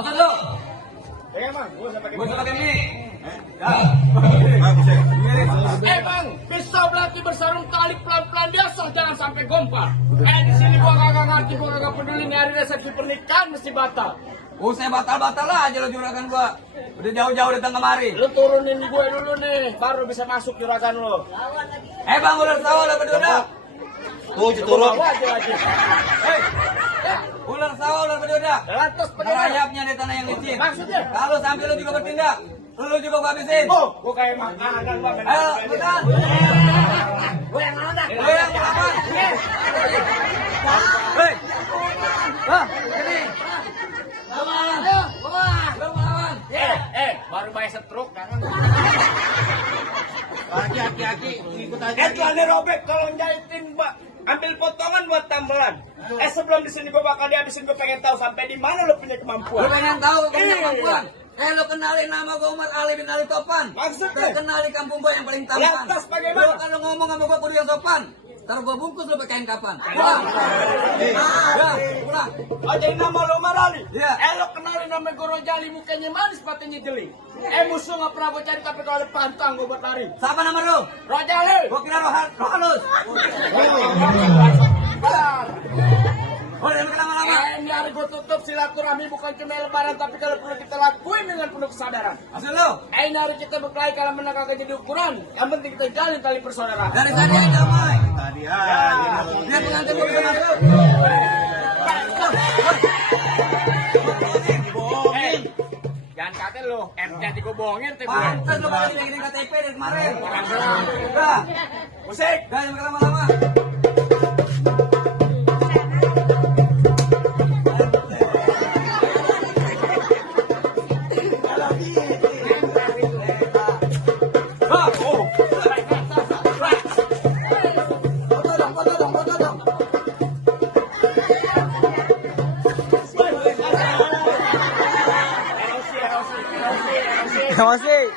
Masa dulu? Pegang bang, gue usah pakai mie. Bang, pisau belati bersarung tali pelan-pelan biasa, jangan sampai gompar. Di sini gua kagak ngerti, gua kagak peduli nih hari resepsi pernikahan mesti batal. Saya batal-batal aja lo juragan gua. Udah jauh-jauh datang kemari. Lu turunin gue dulu nih, baru bisa masuk juragan lu. Bang, ular sawah lo berdua. Tuh, turun. Ular sawah lo berdua. Lantas bagaimana? Merayapnya di tanah yang licin. Maksudnya? Kalau sampai lo juga bertindak, lo juga gua habisin. Oh, gua kayak makanan bang. Ayo, pegang. Gue yang mana? Lo yang melawan. Hei. Hah, ini. Lawan. Lo melawan. Baru bayar setruk kan? Aki-aki, ikut aja. Telannya robek kalau jahitin mbak. Ambil potongan buat tambelan. Sebelum di sini gue bakal dihabisin, gue pengen tahu sampai di mana lo punya kemampuan. Lo pengen tahu punya Iya. kemampuan? Lo kenalin nama gue Umar Ali bin Ali Topan. Maksudnya? Terkenal di kampung gue yang paling tampan. Lantas bagaimana? Lo kalau ngomong sama gue kudu yang sopan. Ntar gue bungkus lo pakai kain kapan. Pulang. Pulang. Oh jadi nama lo Umar Ali? Iya. Lo kenalin nama gue Rojali, mukanya manis, patenya jeli. Musuh gak pernah gue cari, tapi kalau ada pantang gue buat lari. Siapa nama lo? Rojali. Gue kira Rohalus. Udah makan lama-lama. Ini hari gue tutup silaturahmi bukan cuma lebaran, tapi kalau perlu kita lakuin dengan penuh kesadaran. Hasil lo? Ini hari kita berkelahi kalau menang kagak jadi ukuran. Yang penting kita jalin tali persaudaraan. Dari tadi aja damai. Tadi aja. Biar pengantin gue bisa masuk. Jangan kata lo, jadi gue bohongin tuh gue. Pantes lo bakal bikin KTP dari kemarin. Orang bilang. Udah. Musik. Jangan makan lama-lama. Terima kasih.